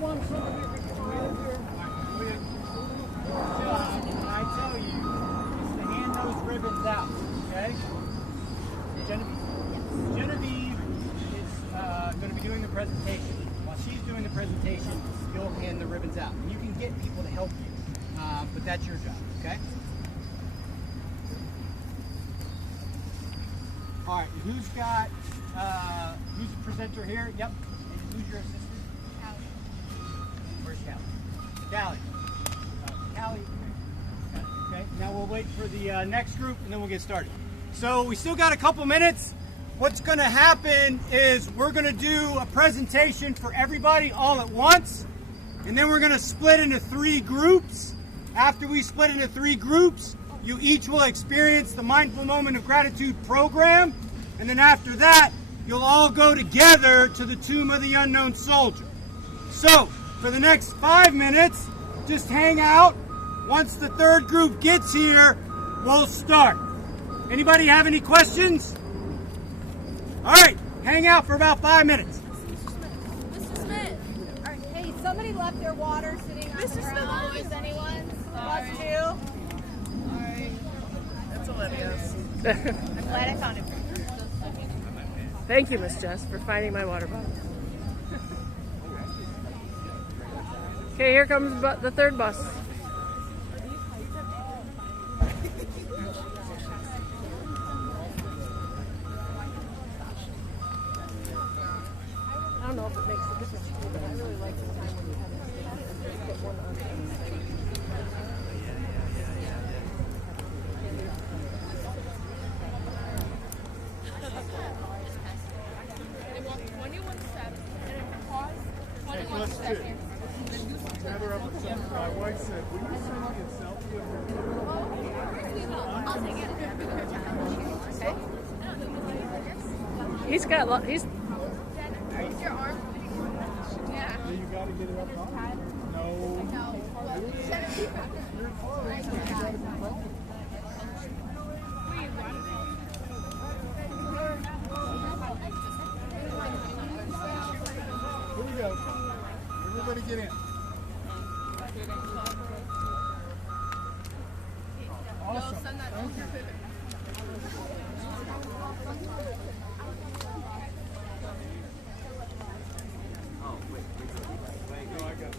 want somebody to come over here. I tell you, is to hand those ribbons out, okay? Genevieve is going to be doing the presentation. While she's doing the presentation, you'll hand the ribbons out. And you can get people to help you, but that's your job, okay? All right, who's the presenter here? Yep. And who's your assistant? Callie. Where's Callie? Callie. Callie. Okay, now we'll wait for the next group and then we'll get started. So we still got a couple minutes. What's going to happen is we're going to do a presentation for everybody all at once, and then we're going to split into 3 groups. After we split into 3 groups, you each will experience the Mindful Moment of Gratitude program, and then after that, you'll all go together to the Tomb of the Unknown Soldier. So, for the next 5 minutes, just hang out. Once the 3rd group gets here, we'll start. Anybody have any questions? All right, hang out for about 5 minutes. Mr. Smith. All right, hey, somebody left their water sitting on the ground. Is anyone? Us too? All right. That's Olivia's. I'm glad I found it. Thank you, Miss Jess, for finding my water bottle. Okay, here comes the 3rd bus. I don't know if it makes a difference to me, but I really like the time when you have it. Put one on. My wife said, will you send me a selfie of I'll take it. He's got, he's, Is your arm? Yeah. You got to get it up high? No. No. Send it to you back. You're fine. You got to be proud. Here we go. Everybody get in. Awesome. Thank you. No, I got it.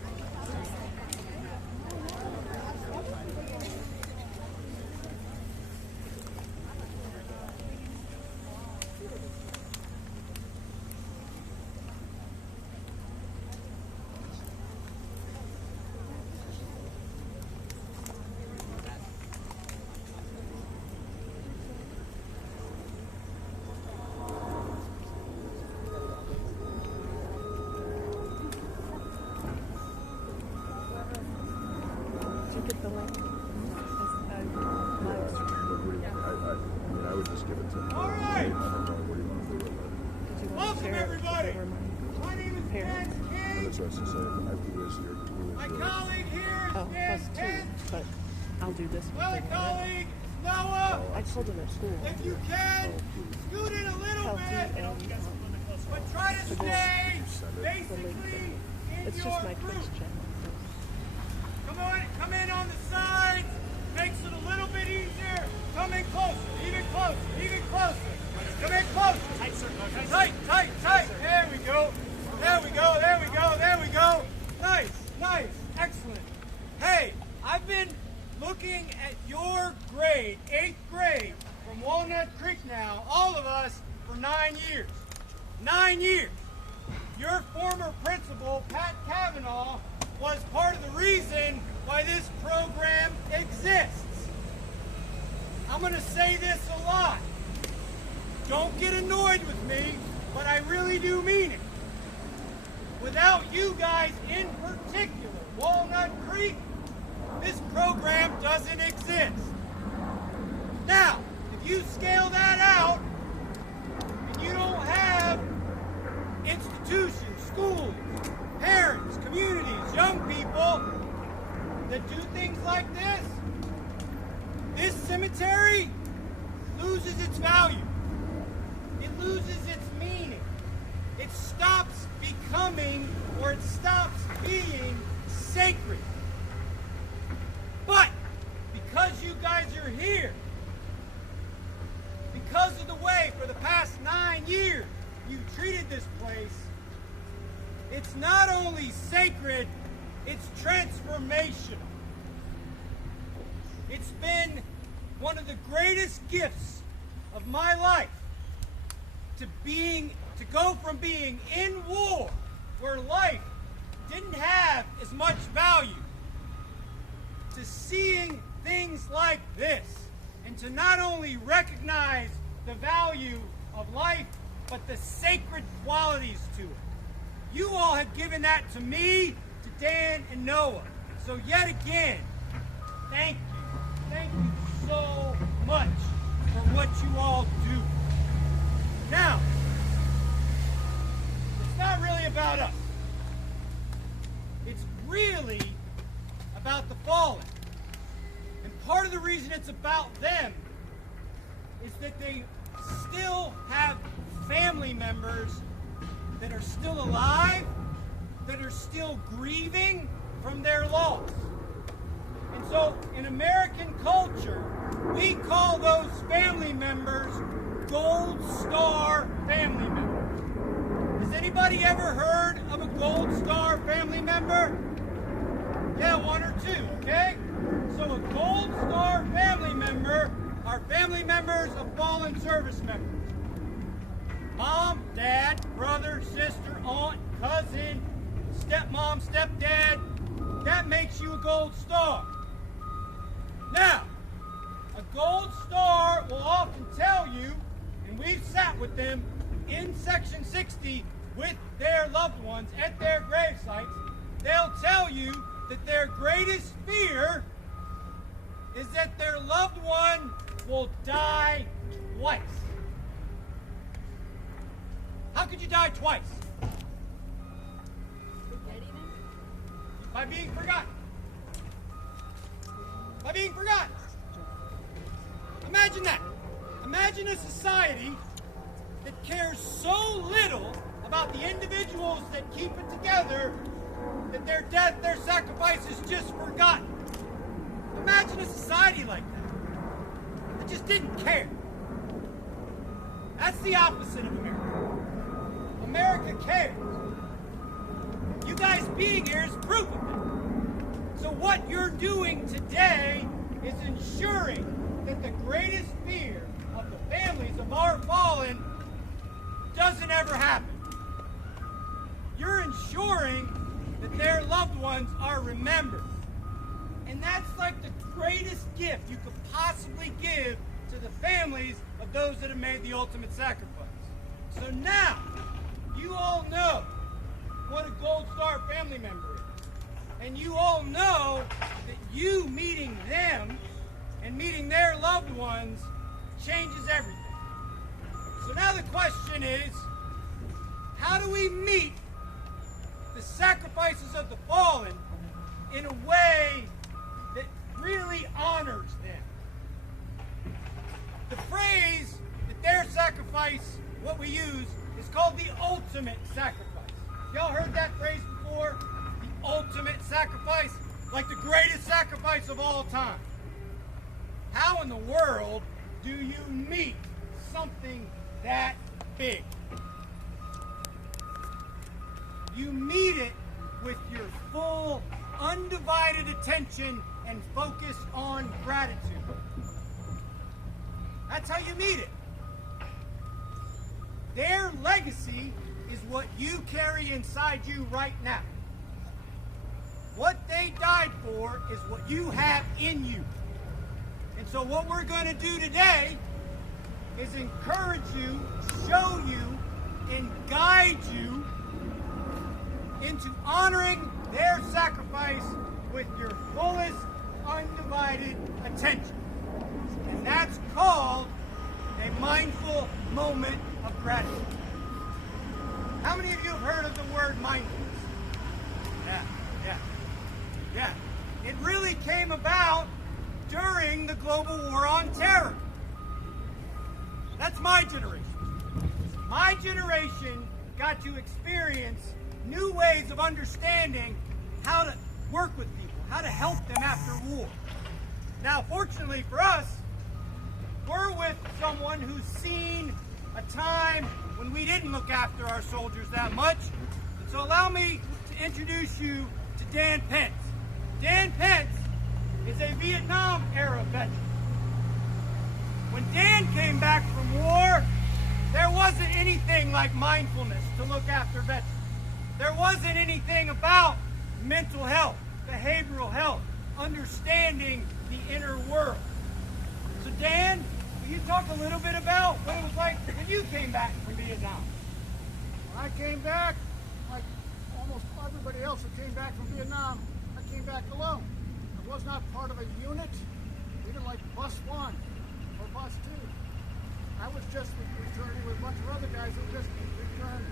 get the link? I would just give it to him. All right. I don't know. What do you want to do with it? Welcome, everybody. My name is Ken Well, that's what I was going to say. Who is your... My colleague here is Oh, Dan plus 2, Kent. but I'll do this My one. colleague Noah. I told him at school. If you can, scoot in a little Healthy bit, and but try to stay the basically link. in It's your just my group. Twitch channel. Come in on the sides. Makes it a little bit easier. Come in closer, even closer, even closer. Come in closer. Tight, sir. Tight, tight, tight. There we go. There we go. There we go. There we go. Nice, nice, excellent. Hey, I've been looking at your grade, 8th grade, from Walnut Creek now, all of us, for 9 years. 9 years. Your former principal, Pat Cavanaugh, was part of the reason why this program exists. I'm going to say this a lot. Don't get annoyed with me, but I really do mean it. Without you guys in particular, Walnut Creek, this program doesn't exist. Now, if you scale that out, and you don't have institutions, schools, parents, communities, young people that do things like this cemetery loses its value. It loses its meaning. It stops becoming, or it stops being sacred. But because you guys are here, because of the way for the past 9 years you treated this place, it's not only sacred, it's transformational. It's been one of the greatest gifts of my life to go from being in war, where life didn't have as much value, to seeing things like this, and to not only recognize the value of life, but the sacred qualities to it. You all have given that to me, to Dan and Noah. So yet again, thank you. Thank you so much for what you all do. Now, it's not really about us. It's really about the fallen. And part of the reason it's about them is that they still have family members that are still alive, that are still grieving from their loss. And so in American culture, we call those family members Gold Star family members. Has anybody ever heard of a Gold Star family member? Yeah, one or two, okay? So a Gold Star family member are family members of fallen service members. Mom, dad, brother, sister, aunt, cousin, stepmom, stepdad. That makes you a Gold Star. Now, a Gold Star will often tell you, and we've sat with them in Section 60 with their loved ones at their grave sites, they'll tell you that their greatest fear is that their loved one will die twice. How could you die twice? By being forgotten. By being forgotten. Imagine that. Imagine a society that cares so little about the individuals that keep it together that their death, their sacrifice is just forgotten. Imagine a society like that just didn't care. That's the opposite of America. America cares. You guys being here is proof of it. So what you're doing today is ensuring that the greatest fear of the families of our fallen doesn't ever happen. You're ensuring that their loved ones are remembered. And that's like the greatest gift you could possibly give to the families of those that have made the ultimate sacrifice. So now, you all know what a Gold Star family member is. And you all know that you meeting them and meeting their loved ones changes everything. So now the question is, how do we meet the sacrifices of the fallen in a way that really honors them? The phrase that their sacrifice, what we use, is called the ultimate sacrifice. Y'all heard that phrase before? The ultimate sacrifice? Like the greatest sacrifice of all time. How in the world do you meet something that big? You meet it with your full, undivided attention and focus on gratitude. That's how you meet it. Their legacy is what you carry inside you right now. What they died for is what you have in you. And so what we're going to do today is encourage you, show you, and guide you into honoring their sacrifice with your fullest, undivided attention. And that's called a mindful moment of gratitude. How many of you have heard of the word mindfulness? Yeah. It really came about during the global war on terror. That's my generation. My generation got to experience new ways of understanding how to work after war. Now, fortunately for us, we're with someone who's seen a time when we didn't look after our soldiers that much. And so allow me to introduce you to Dan Pence. Dan Pence is a Vietnam-era veteran. When Dan came back from war, there wasn't anything like mindfulness to look after veterans. There wasn't anything about mental health, behavioral health, understanding the inner world. So Dan, will you talk a little bit about what it was like when you came back from Vietnam? When I came back, like almost everybody else who came back from Vietnam, I came back alone. I was not part of a unit, even like bus 1 or bus 2. I was just returning with a bunch of other guys who just returned.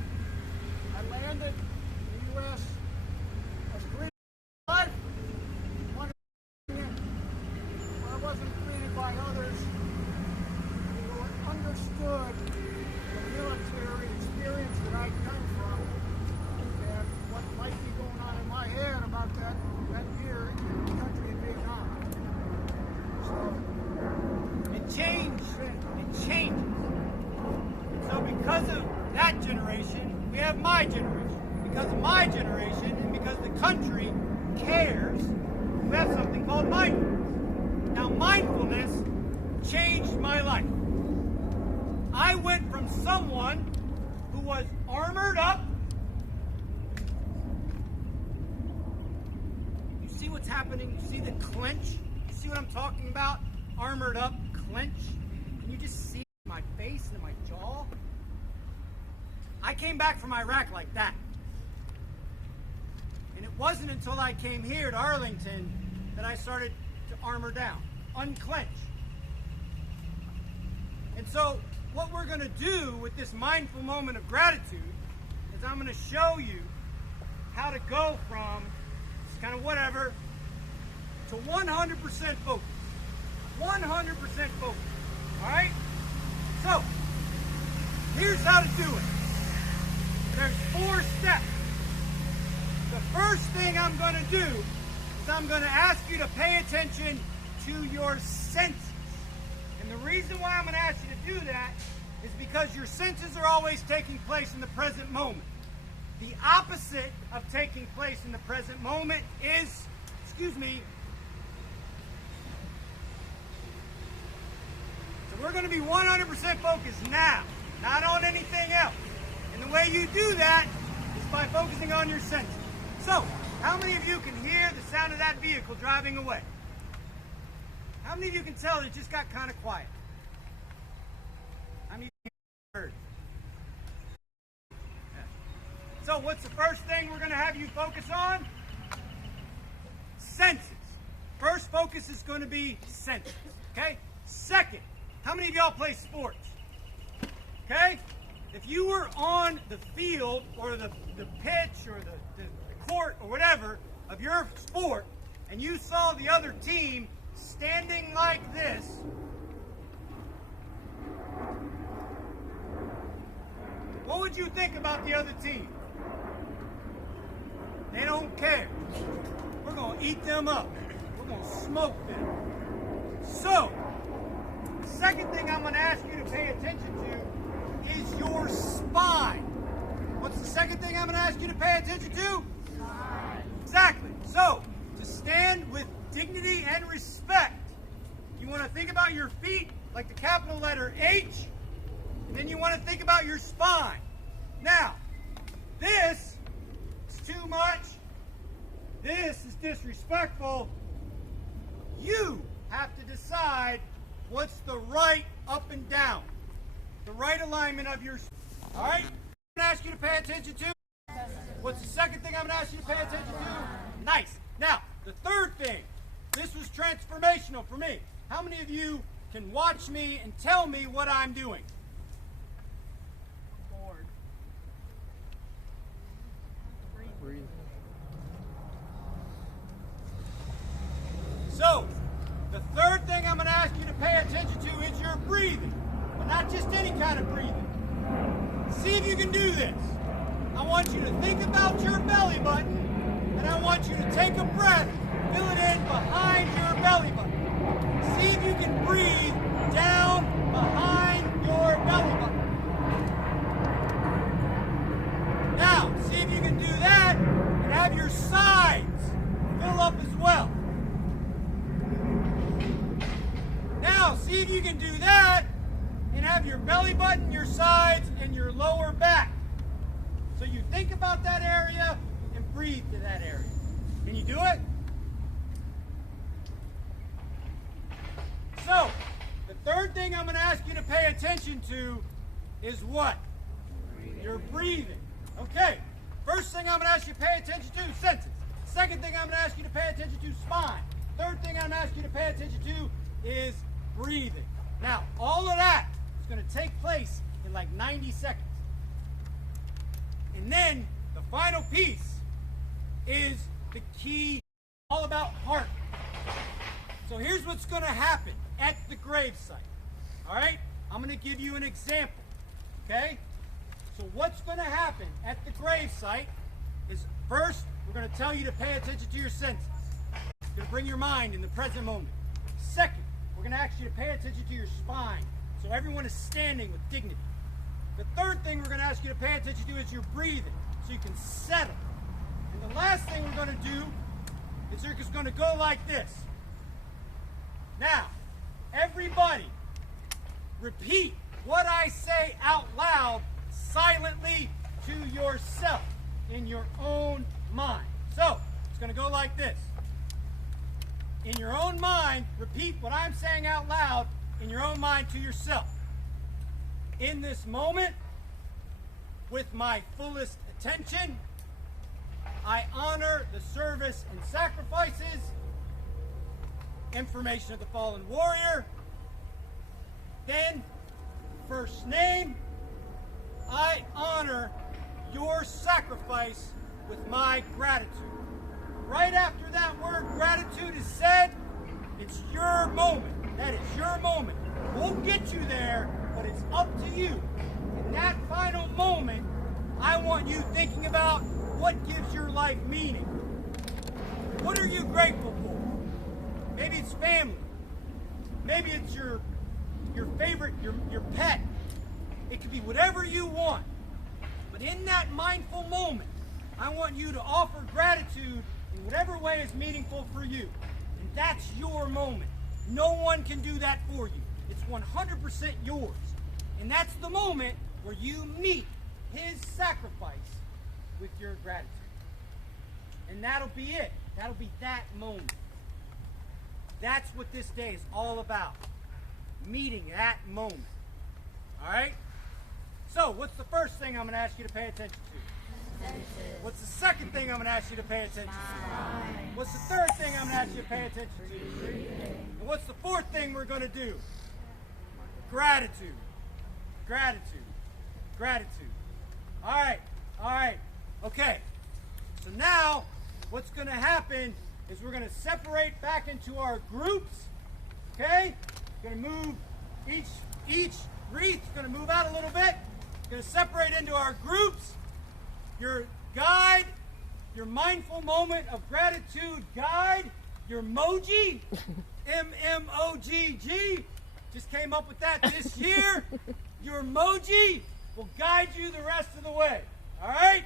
I landed in the U.S. I was greeted by one I wasn't greeted by others who understood the military experience that I come from and what might be going on in my head about that year in the country in Vietnam. So It changed. It changes. So because of that generation, we have my generation. Because of my generation and because the country cares, we have something called mindfulness. Now, mindfulness changed my life. I went from someone who was armored up. You see what's happening? You see the clench? You see what I'm talking about? Armored up, clench. Can you just see my face and my jaw? I came back from Iraq like that. And it wasn't until I came here to Arlington that I started to armor down, unclench. And so what we're going to do with this mindful moment of gratitude is I'm going to show you how to go from just kind of whatever to 100% focus. 100% focus. All right? So, here's how to do it. There's 4 steps. The first thing I'm going to do is I'm going to ask you to pay attention to your senses. And the reason why I'm going to ask you to do that is because your senses are always taking place in the present moment. The opposite of taking place in the present moment is, So we're going to be 100% focused now, not on anything else. And the way you do that is by focusing on your senses. So, how many of you can hear the sound of that vehicle driving away? How many of you can tell it just got kind of quiet? How many of you heard? Yeah. So, what's the first thing we're going to have you focus on? Senses. First focus is going to be senses. Okay? Second, how many of y'all play sports? Okay? If you were on the field or the pitch or the court or whatever of your sport and you saw the other team standing like this, what would you think about the other team? They don't care. We're going to eat them up. We're going to smoke them. So, the second thing I'm going to ask you to pay attention to is your spine. What's the second thing I'm going to ask you to pay attention to? Spine. Exactly. So, to stand with dignity and respect, you want to think about your feet like the capital letter H, and then you want to think about your spine. Now, this is too much. This is disrespectful. You have to decide what's the right up and down, the right alignment of your spine. All right? I'm going to ask you to pay attention to. What's the second thing I'm going to ask you to pay attention to? Nice. Now, the third thing. This was transformational for me. How many of you can watch me and tell me what I'm doing? Bored. Breathe. So, the third thing I'm going to ask you to pay attention to is your breathing. But not just any kind of breathing. See if you can do this. I want you to think about your belly button, and I want you to take a breath fill it in behind your belly button. See if you can breathe down behind your belly button. Now, see if you can do that and have your sides fill up as well. Now, see if you can do that and have your belly button, your sides, and your lower back. So you think about that area and breathe to that area. Can you do it? So, the third thing I'm going to ask you to pay attention to is what? Your breathing. Okay. First thing I'm going to ask you to pay attention to, senses. Second thing I'm going to ask you to pay attention to, spine. Third thing I'm going to ask you to pay attention to is breathing. Now, all of that is going to take place in like 90 seconds. And then the final piece is the key, all about heart. So here's what's going to happen at the gravesite. All right? I'm going to give you an example. Okay? So what's going to happen at the gravesite is first, we're going to tell you to pay attention to your senses. You're going to bring your mind in the present moment. Second, we're going to ask you to pay attention to your spine so everyone is standing with dignity. The third thing we're going to ask you to pay attention to is your breathing so you can settle. And the last thing we're going to do is you're just going to go like this. Now, everybody, repeat what I say out loud silently to yourself in your own mind. So, it's going to go like this. In your own mind, repeat what I'm saying out loud in your own mind to yourself. In this moment, with my fullest attention, I honor the service and sacrifices, information of the fallen warrior. Then, first name, I honor your sacrifice with my gratitude. Right after that word gratitude is said, it's your moment. That is your moment. We'll get you there, but it's up to you. In that final moment, I want you thinking about what gives your life meaning. What are you grateful for? Maybe it's family. Maybe it's your favorite, your pet. It could be whatever you want. But in that mindful moment, I want you to offer gratitude in whatever way is meaningful for you. And that's your moment. No one can do that for you. It's 100% yours. And that's the moment where you meet his sacrifice with your gratitude. And that'll be it. That'll be that moment. That's what this day is all about. Meeting that moment. All right? So, what's the first thing I'm going to ask you to pay attention to? What's the second thing I'm going to ask you to pay attention to? What's the third thing I'm going to ask you to pay attention to? And what's the fourth thing we're going to do? Gratitude. Gratitude. Gratitude. All right. Okay. So now, what's going to happen is we're going to separate back into our groups. Okay? Going to move each wreath is going to move out a little bit. Going to separate into our groups. Your guide, your mindful moment of gratitude guide, your moji, M-M-O-G-G, just came up with that this year. Your moji will guide you the rest of the way. All right?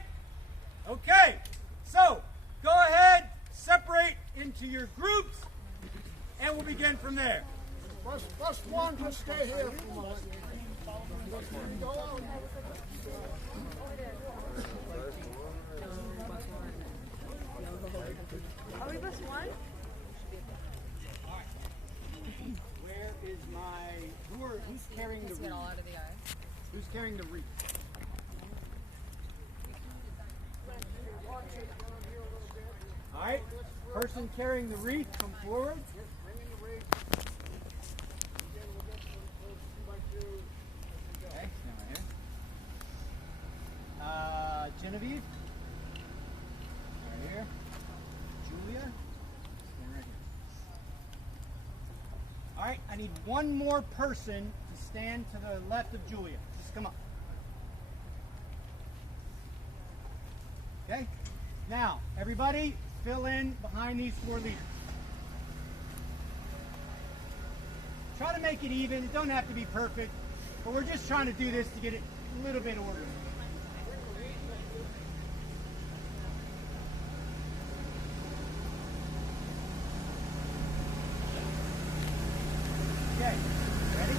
Okay. So, go ahead, separate into your groups, and we'll begin from there. First one, just stay here for a moment. Go on. Are we bus one? Where is who's carrying the wreath? Who's carrying the wreath? All right, person carrying the wreath, come forward. Okay, stand right here. Genevieve, right here. Julia, stand right here. All right, I need one more person to stand to the left of Julia. Just come up. Okay, now everybody fill in behind these four leaders. Try to make it even. It don't have to be perfect, but we're just trying to do this to get it a little bit ordered. Okay, ready?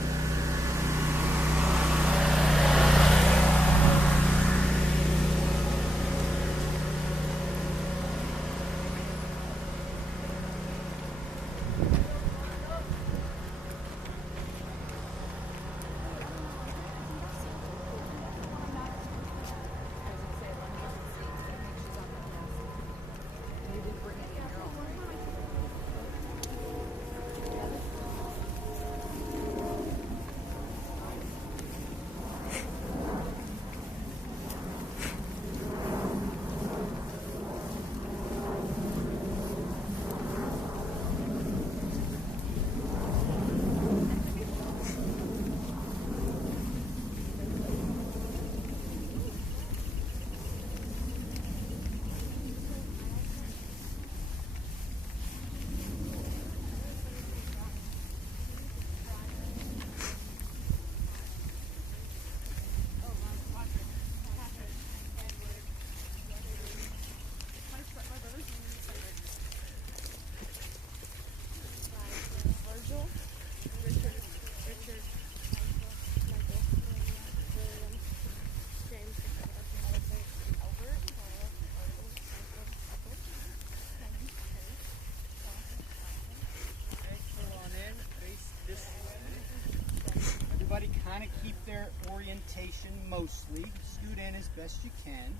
Everybody kind of keep their orientation mostly. Scoot in as best you can.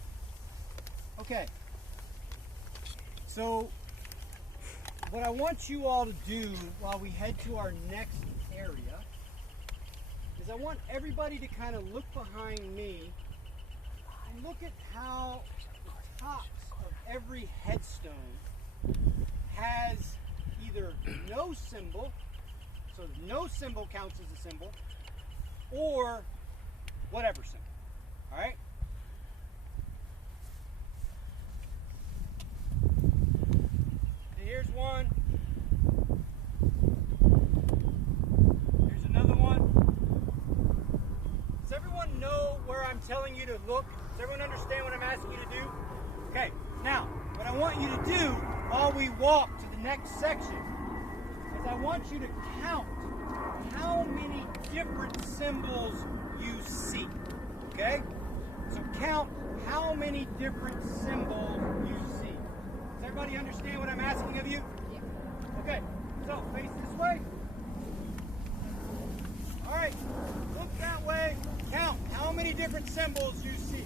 Okay. So, what I want you all to do while we head to our next area is I want everybody to kind of look behind me and look at how the tops of every headstone has either no symbol, so no symbol counts as a symbol, or whatever symbol. All right? And here's one. Here's another one. Does everyone know where I'm telling you to look? Does everyone understand what I'm asking you to do? Okay, now, what I want you to do while we walk to the next section is I want you to count how many different symbols you see. Okay? So count how many different symbols you see. Does everybody understand what I'm asking of you? Yeah. Okay, so face this way. Alright, look that way. Count how many different symbols you see.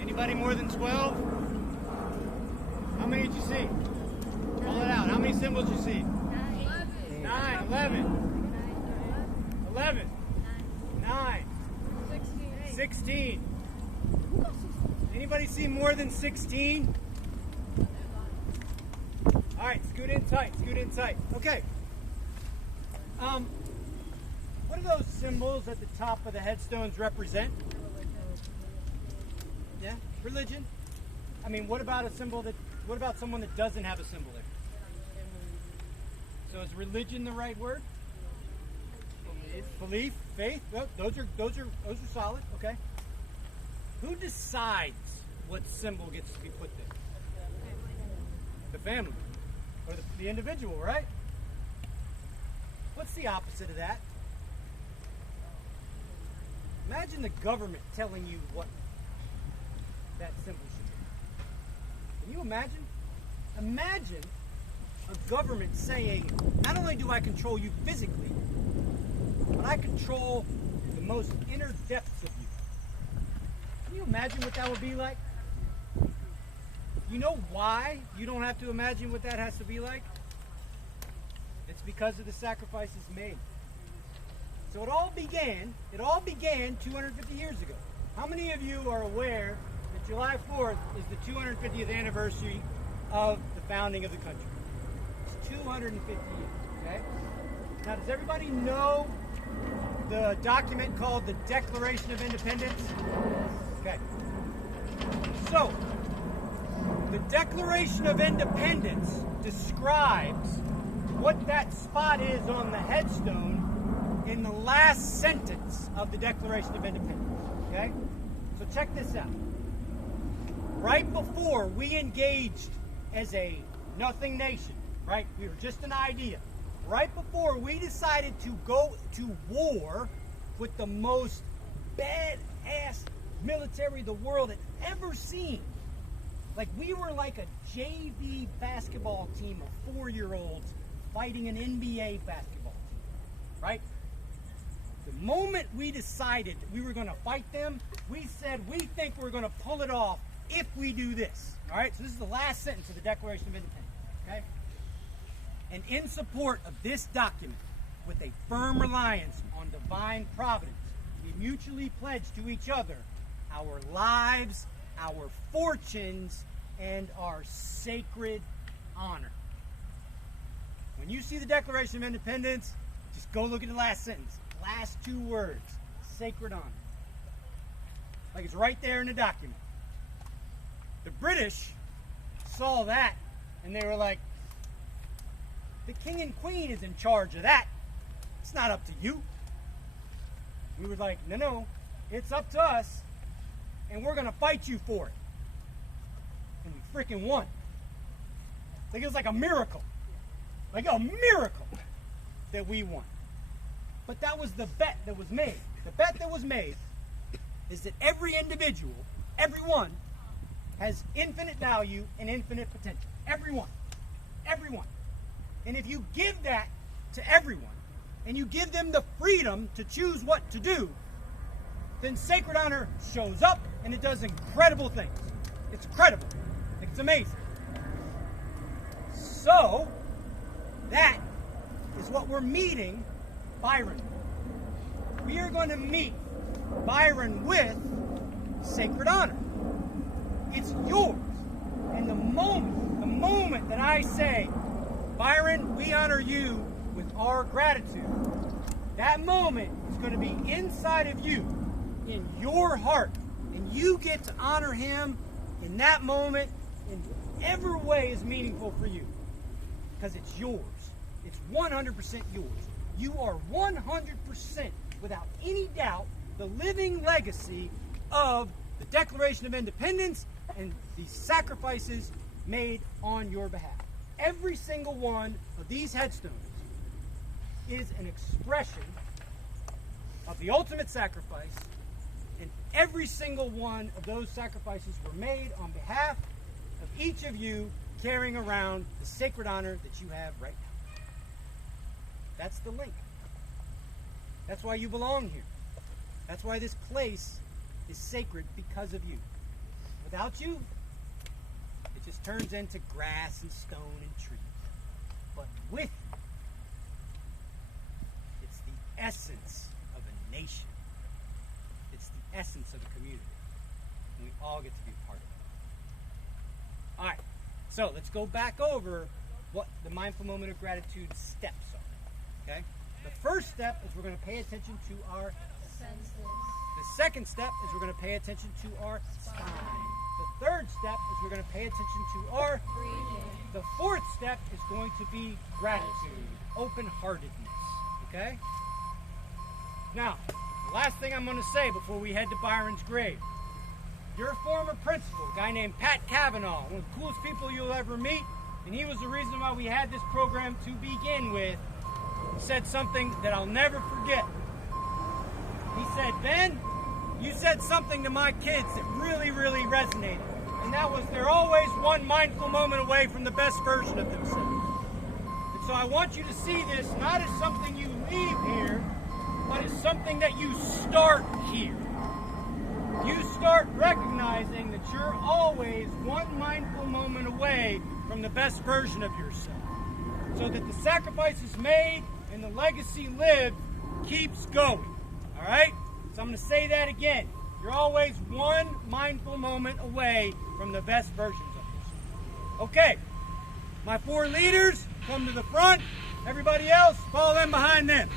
Anybody more than 12? How many did you see? Call it out. How many symbols did you see? 9, 11, 11, 9, 16. Anybody see more than 16? All right, scoot in tight, scoot in tight. Okay. What do those symbols at the top of the headstones represent? Yeah, religion. I mean, what about what about someone that doesn't have a symbol there? So is religion the right word? Belief, faith. Well, those are solid. Okay. Who decides what symbol gets to be put there? The family, or the individual, right? What's the opposite of that? Imagine the government telling you what that symbol should be. Can you imagine? Imagine a government saying, not only do I control you physically, but I control the most inner depths of you. Can you imagine what that would be like? You know why you don't have to imagine what that has to be like? It's because of the sacrifices made. So it all began 250 years ago. How many of you are aware that July 4th is the 250th anniversary of the founding of the country? It's 250 years, okay? Now, does everybody know the document called the Declaration of Independence? Okay. So, the Declaration of Independence describes what that spot is on the headstone in the last sentence of the Declaration of Independence. Okay? So check this out. Right before we engaged as a nothing nation, right? We were just an idea. Right before we decided to go to war with the most badass military the world had ever seen. Like, we were like a JV basketball team of 4-year-olds fighting an NBA basketball team, right? The moment we decided that we were going to fight them, we said we think we're going to pull it off if we do this. All right, so this is the last sentence of the Declaration of Independence, okay? And in support of this document, with a firm reliance on divine providence, we mutually pledge to each other our lives, our fortunes, and our sacred honor. When you see the Declaration of Independence, just go look at the last sentence. Last 2 words, sacred honor. Like it's right there in the document. The British saw that and they were like, the king and queen is in charge of that. It's not up to you. We were like, no, it's up to us and we're going to fight you for it. And we freaking won. Like it was like a miracle. Like a miracle that we won. But that was the bet that was made. The bet that was made is that every individual, everyone, has infinite value and infinite potential. Everyone. Everyone. And if you give that to everyone, and you give them the freedom to choose what to do, then sacred honor shows up and it does incredible things. It's incredible. It's amazing. So, that is what we're meeting Byron. We are going to meet Byron with sacred honor. It's yours. And the moment that I say, Byron, we honor you with our gratitude, that moment is going to be inside of you, in your heart. And you get to honor him in that moment in whatever way is meaningful for you. Because it's yours. It's 100% yours. You are 100%, without any doubt, the living legacy of the Declaration of Independence and the sacrifices made on your behalf. Every single one of these headstones is an expression of the ultimate sacrifice, and every single one of those sacrifices were made on behalf of each of you carrying around the sacred honor that you have right now. That's the link. That's why you belong here. That's why this place is sacred, because of you. Without you, it just turns into grass and stone and trees. But with you, it's the essence of a nation. It's the essence of a community. And we all get to be a part of it. All right, so let's go back over what the mindful moment of gratitude steps are. Okay? The first step is we're going to pay attention to our senses. The second step is we're going to pay attention to our spine. The third step is we're going to pay attention to our breathing. The fourth step is going to be gratitude, open-heartedness. Okay? Now, the last thing I'm going to say before we head to Byron's grave. Your former principal, a guy named Pat Cavanaugh, one of the coolest people you'll ever meet, and he was the reason why we had this program to begin with, said something that I'll never forget. He said, "Ben, you said something to my kids that really, really resonated. And that was they're always one mindful moment away from the best version of themselves. And so I want you to see this not as something you leave here, but as something that you start here. You start recognizing that you're always one mindful moment away from the best version of yourself. So that the sacrifices made and the legacy lived keeps going. All right? So I'm going to say that again. You're always one mindful moment away from the best versions of yourself. Okay. My four leaders come to the front. Everybody else, follow them behind them.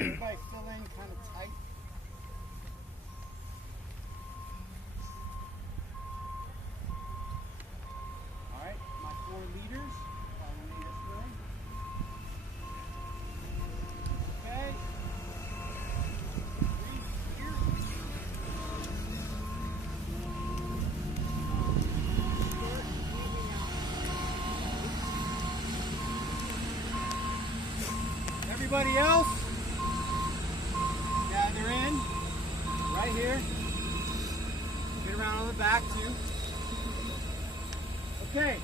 Alright, everybody fill in kind of tight. Alright, my four leaders, follow me this way. Okay. Breathe here. Start breathing out. Everybody else? Right here. Get around on the back too. Okay.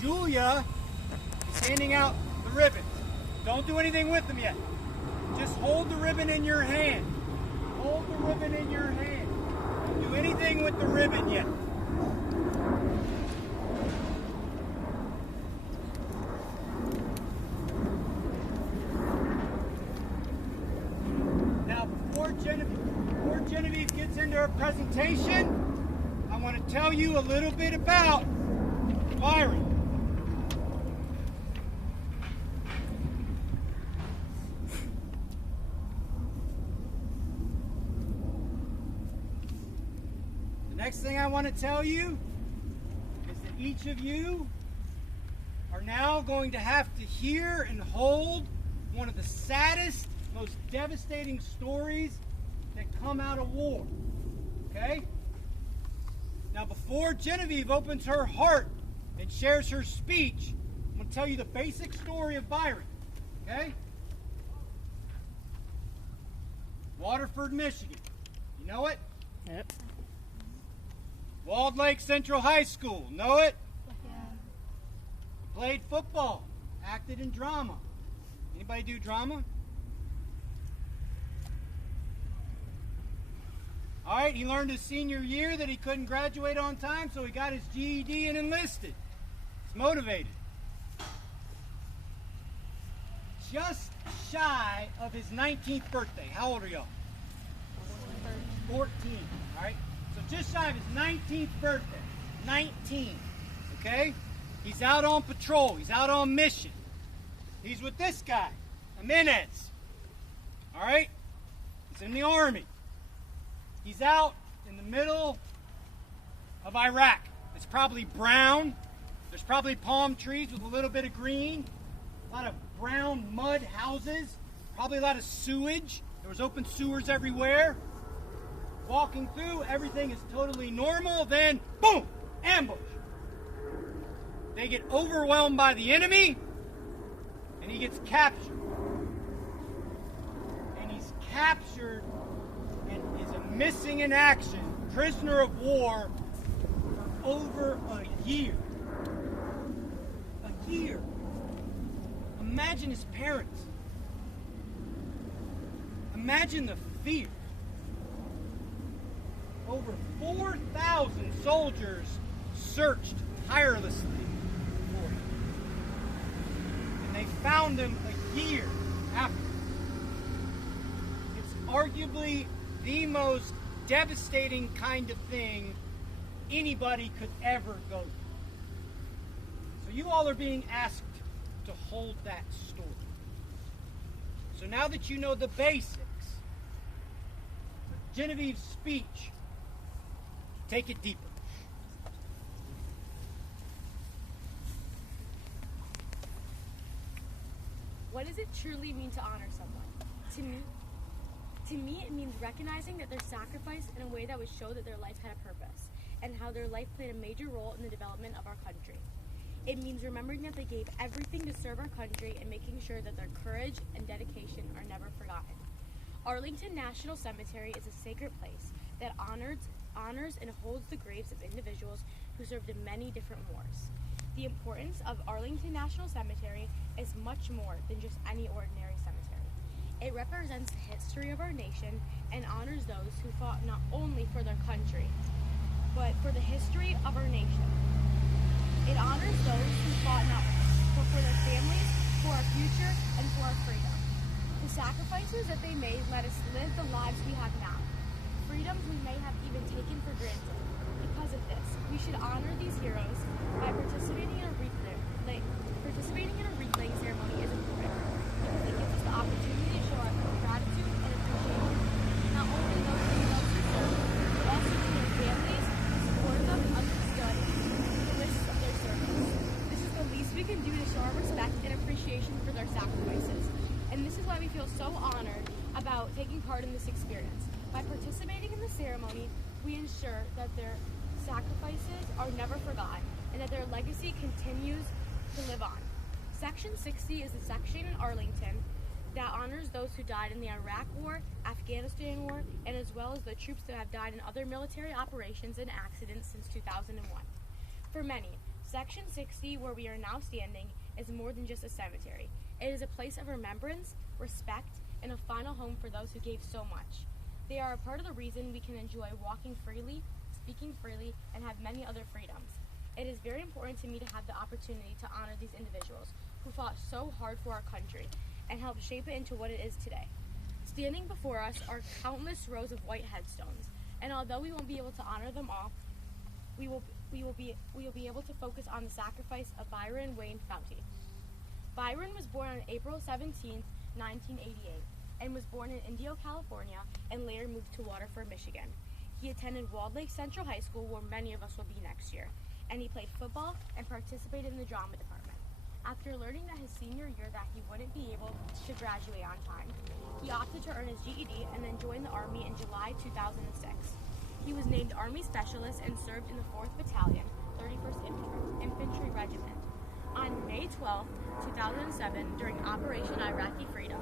Julia is handing out the ribbons. Don't do anything with them yet. Just hold the ribbon in your hand. Hold the ribbon in your hand. Don't do anything with the ribbon yet. Before Genevieve gets into her presentation, I want to tell you a little bit about Byron. The next thing I want to tell you is that each of you are now going to have to hear and hold one of the saddest, most devastating stories that come out of war. Okay? Now, before Genevieve opens her heart and shares her speech, I'm going to tell you the basic story of Byron. Okay? Waterford, Michigan. You know it? Yep. Walled Lake Central High School. Know it? Yeah. Played football. Acted in drama. Anybody do drama? All right, he learned his senior year that he couldn't graduate on time, so he got his GED and enlisted. He's motivated. Just shy of his 19th birthday. How old are y'all? 14. All right, so just shy of his 19th birthday. 19. Okay? He's out on patrol. He's out on mission. He's with this guy, Jimenez. All right? He's in the Army. He's out in the middle of Iraq. It's probably brown. There's probably palm trees with a little bit of green. A lot of brown mud houses. Probably a lot of sewage. There was open sewers everywhere. walking through, everything is totally normal, then boom, ambush. They get overwhelmed by the enemy, and he gets captured. And he's captured and is a missing in action, prisoner of war for over a year. A year. Imagine his parents. Imagine the fear. Over 4,000 soldiers searched tirelessly for him. And they found him a year after. It's arguably the most devastating kind of thing anybody could ever go through. So you all are being asked to hold that story. So now that you know the basics of Genevieve's speech, take it deeper. What does it truly mean to honor someone? To me, it means recognizing that their sacrifice in a way that would show that their life had a purpose and how their life played a major role in the development of our country. It means remembering that they gave everything to serve our country and making sure that their courage and dedication are never forgotten. Arlington National Cemetery is a sacred place that honors and holds the graves of individuals who served in many different wars. The importance of Arlington National Cemetery is much more than just any ordinary cemetery. It represents the history of our nation and honors those who fought not only for their country, but for the history of our nation. It honors those who fought not but for their families, for our future, and for our freedom. The sacrifices that they made let us live the lives we have now. Freedoms we may have even taken for granted. Because of this, we should honor these heroes by participating in a reclaim ceremony is important because it gives us the opportunity to show our gratitude and appreciation not only those who served, but also to their families who supported them and understood the risks of their service. This is the least we can do to show our respect and appreciation for their sacrifices. And this is why we feel so honored about taking part in this experience. By participating in the ceremony, we ensure that their sacrifices are never forgotten and that their legacy continues to live on. Section 60 is a section in Arlington that honors those who died in the Iraq War, Afghanistan War, and as well as the troops that have died in other military operations and accidents since 2001. For many, Section 60, where we are now standing, is more than just a cemetery. It is a place of remembrance, respect, and a final home for those who gave so much. They are a part of the reason we can enjoy walking freely, speaking freely, and have many other freedoms. It is very important to me to have the opportunity to honor these individuals who fought so hard for our country and helped shape it into what it is today. Standing before us are countless rows of white headstones, and although we won't be able to honor them all, we will be able to focus on the sacrifice of Byron Wayne Fouty. Byron was born on April 17, 1988, and was born in Indio, California, and later moved to Waterford, Michigan. He attended Walled Lake Central High School, where many of us will be next year, and he played football and participated in the drama department. After learning that his senior year that he wouldn't be able to graduate on time, he opted to earn his GED and then joined the Army in July 2006. He was named Army Specialist and served in the 4th Battalion, 31st Infantry Regiment. On May 12, 2007, during Operation Iraqi Freedom,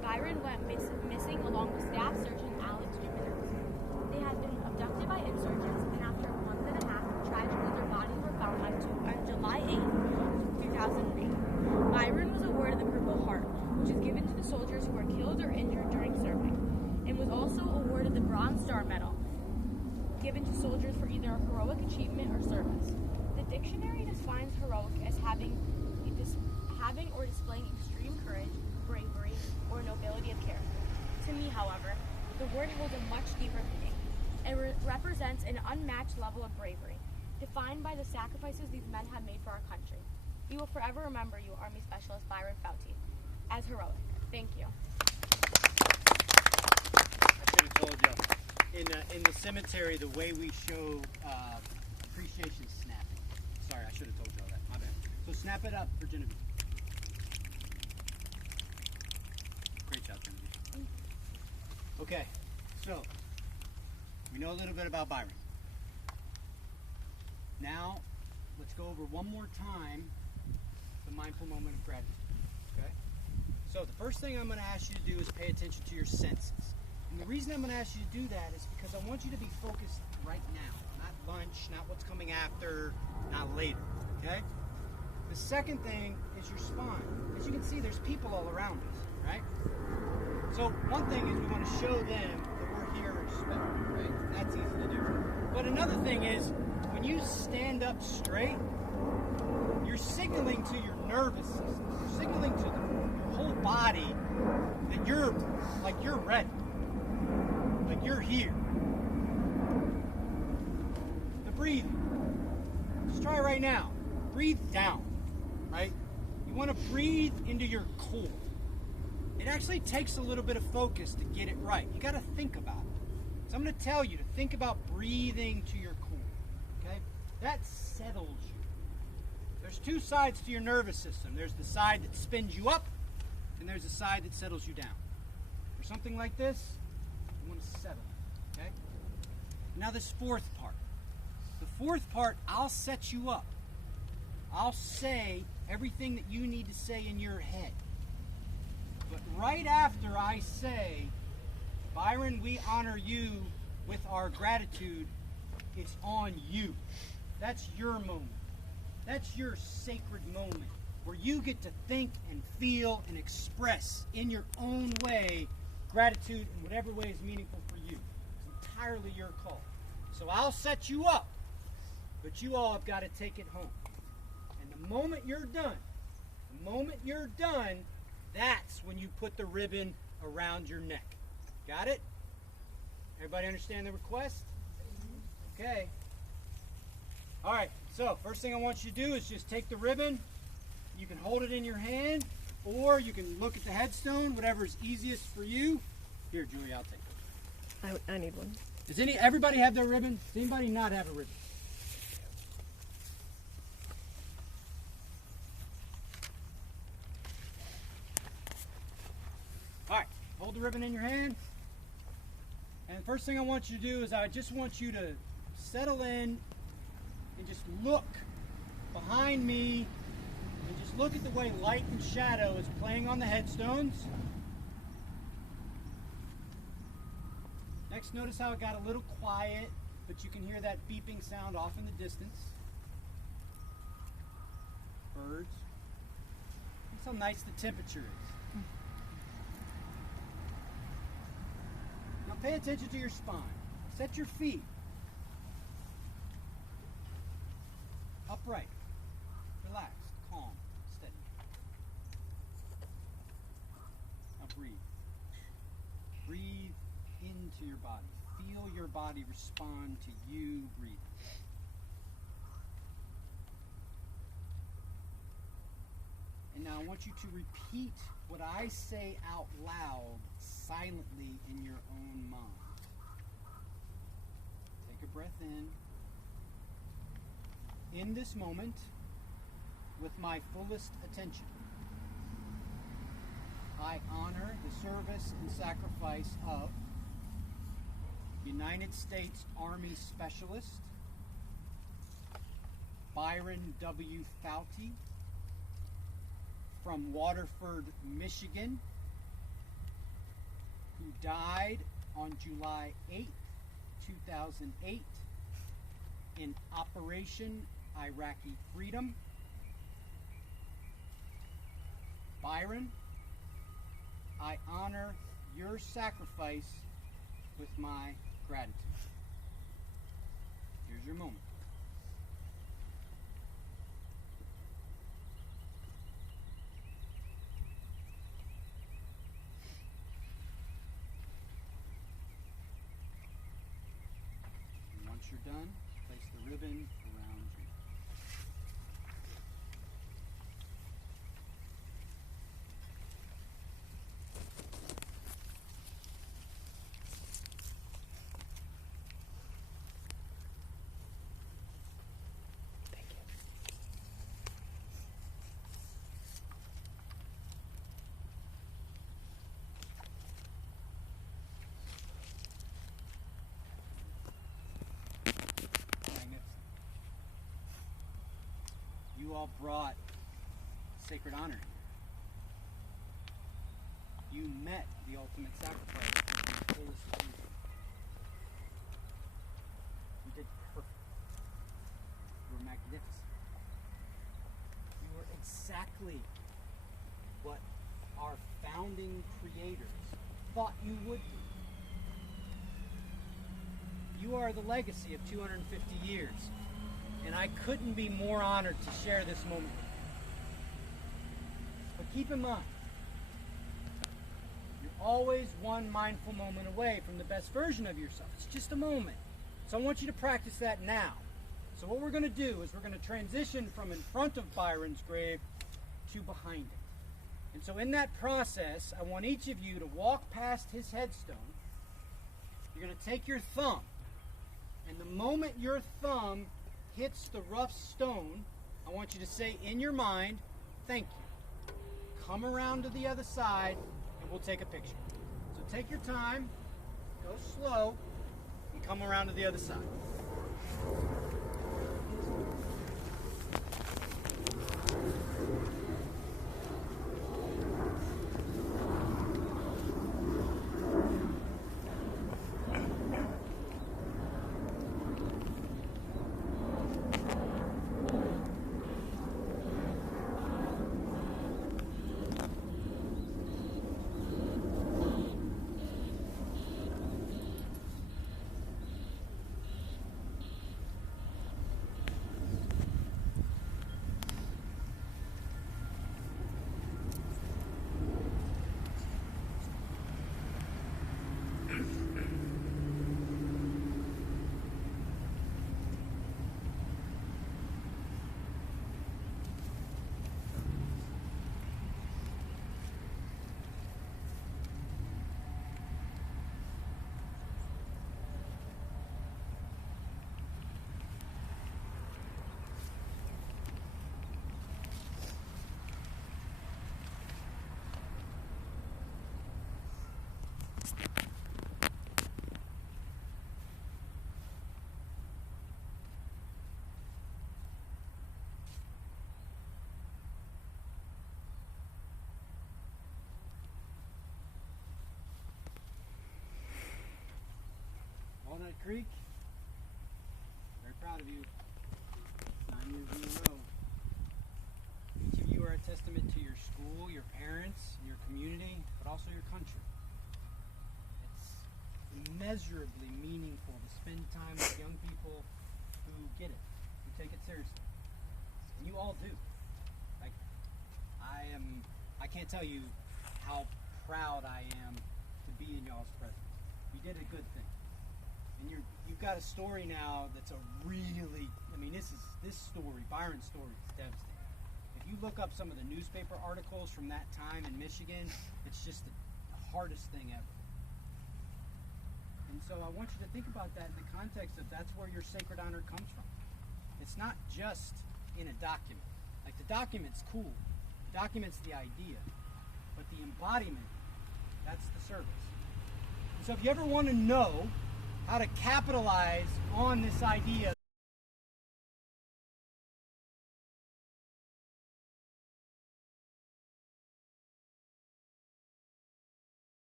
Byron went missing along with Staff Sergeant Alex Jimenez. They had been abducted by insurgents, and after a month and a half, tragically their bodies were found on July 8, 2008. Byron was awarded the Purple Heart, which is given to the soldiers who were killed or injured during serving, and was also awarded the Bronze Star Medal, given to soldiers for either a heroic achievement or service. The dictionary defines heroic as having or displaying extreme courage, bravery, or nobility of character. To me, however, the word holds a much deeper meaning. It represents an unmatched level of bravery, defined by the sacrifices these men have made for our country. We will forever remember you, Army Specialist Byron Fouty, as heroic. Thank you. I should have told you. In the cemetery, the way we show appreciation is snapping. Sorry, I should have told you all that. My bad. So snap it up for Genevieve. Great job, Genevieve. Okay, so We know a little bit about Byron. Now, let's go over one more time the mindful moment of gratitude. Okay? So the first thing I'm going to ask you to do is pay attention to your senses. And the reason I'm going to ask you to do that is because I want you to be focused right now. Not lunch, not what's coming after, not later. Okay? The second thing is your spine. As you can see, there's people all around us, right? So one thing is we want to show them that we're here and respect, right? That's easy to do. But another thing is, when you stand up straight, you're signaling to your nervous system, you're signaling to your whole body that you're ready, like you're here. The breathing. Just try it right now. Breathe down, right? You want to breathe into your core. It actually takes a little bit of focus to get it right. You got to think about it. So I'm going to tell you to think about breathing to your core. Okay? That settles you. There's two sides to your nervous system. There's the side that spins you up, and there's the side that settles you down. For something like this, you want to settle. Okay? Now this fourth part. The fourth part, I'll set you up. I'll say everything that you need to say in your head. But right after I say, Byron, we honor you with our gratitude, it's on you. That's your moment. That's your sacred moment where you get to think and feel and express in your own way gratitude in whatever way is meaningful for you. It's entirely your call. So I'll set you up, but you all have got to take it home. And the moment you're done, that's when you put the ribbon around your neck. Got it? Everybody understand the request? Okay. All right, so first thing I want you to do is just take the ribbon. You can hold it in your hand, or you can look at the headstone, whatever is easiest for you. Here, Julie, I'll take it. I need one. Does everybody have their ribbon? Does anybody not have a ribbon? All right, hold the ribbon in your hand. And the first thing I want you to do is I just want you to settle in and just look behind me and just look at the way light and shadow is playing on the headstones. Next, notice how it got a little quiet, but you can hear that beeping sound off in the distance. Birds. That's how nice the temperature is. Now pay attention to your spine. Set your feet upright, relaxed, calm, steady. Now breathe. Breathe into your body. Feel your body respond to you breathing. And now I want you to repeat what I say out loud silently in your own mind. Take a breath in. In this moment, with my fullest attention, I honor the service and sacrifice of United States Army Specialist Byron W. Fouty from Waterford, Michigan, who died on July 8, 2008 in Operation Iraqi Freedom. Byron, I honor your sacrifice with my gratitude. Here's your moment. And once you're done, place the ribbon around you. You all brought sacred honor here. You met the ultimate sacrifice of the fullest of you. You did perfect. You were magnificent. You were exactly what our founding creators thought you would be. You are the legacy of 250 years, and I couldn't be more honored to share this moment with you. But keep in mind, you're always one mindful moment away from the best version of yourself. It's just a moment. So I want you to practice that now. So what we're going to do is we're going to transition from in front of Byron's grave to behind it. And so in that process, I want each of you to walk past his headstone. You're going to take your thumb, and the moment your thumb hits the rough stone, I want you to say in your mind, thank you. Come around to the other side, and we'll take a picture. So take your time, go slow, and come around to the other side. Walnut Creek, very proud of you. 9 years in a row. Each of you are a testament to your school, your parents, your community, but also your country. It's immeasurably meaningful to spend time with young people who get it, who take it seriously. And you all do. Like, I can't tell you how proud I am to be in y'all's presence. You did a good thing. And you've got a story now that's a really, this story, Byron's story, is devastating. If you look up some of the newspaper articles from that time in Michigan, it's just the hardest thing ever. And so I want you to think about that in the context of that's where your sacred honor comes from. It's not just in a document. Like, the document's cool. The document's the idea. But the embodiment, that's the service. And so if you ever want to know how to capitalize on this idea